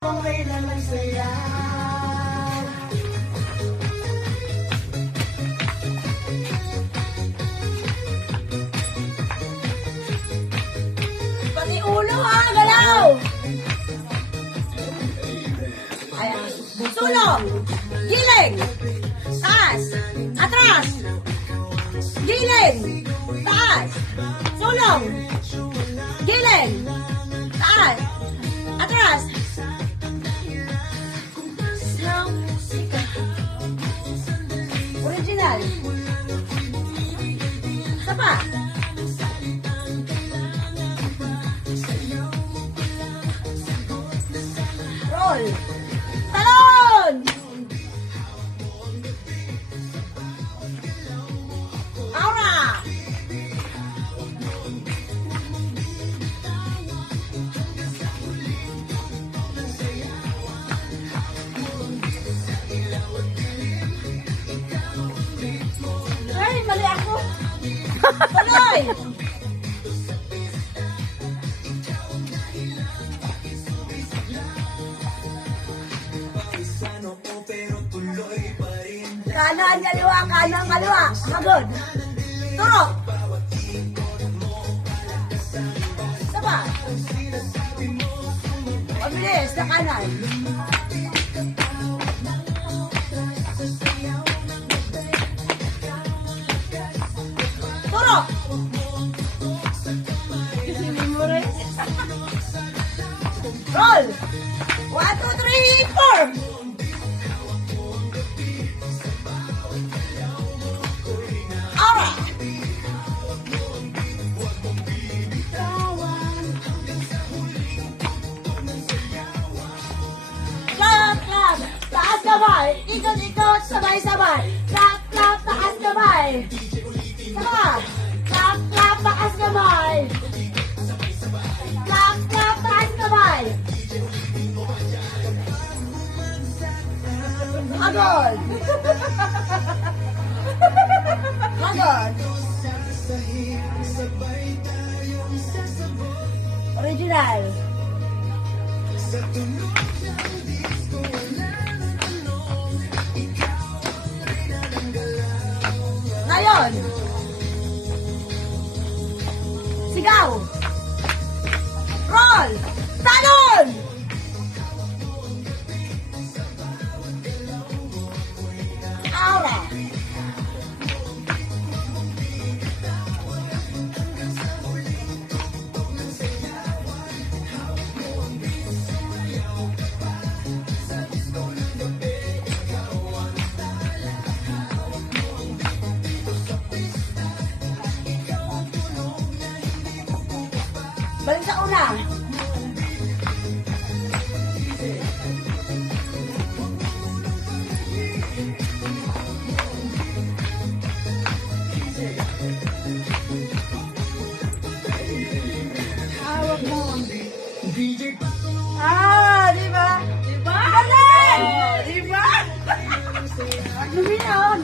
Okay na may saya. Pati ulo ha, galaw! Ayan. Sulong! Giling! Taas! Atras! Giling! Taas! Sulong! Giling! Taas! Atras! Original! Isa pa! Roll! Talon! Aura! Ay, mali ako! Tuloy! Kanan, kaliwa, kanan, kaliwa. Hagod. Turok. Saba. Mabilis, sa kanan. Turok. Roll. 1, 2, 3, 4. Aura! Clap, clap! Taas kamay! Ikot-ikot! Sabay-sabay! Clap, clap! Taas kamay! Sama! Clap, clap! Taas kamay! Clap, clap! Taas kamay! Agad! Agad! Original! Ngayon! Sigaw! Roll! Talon! Aura! Balik sa una. Hawak mo. Di ba? Di ba? Galing! Di ba? Luminaw,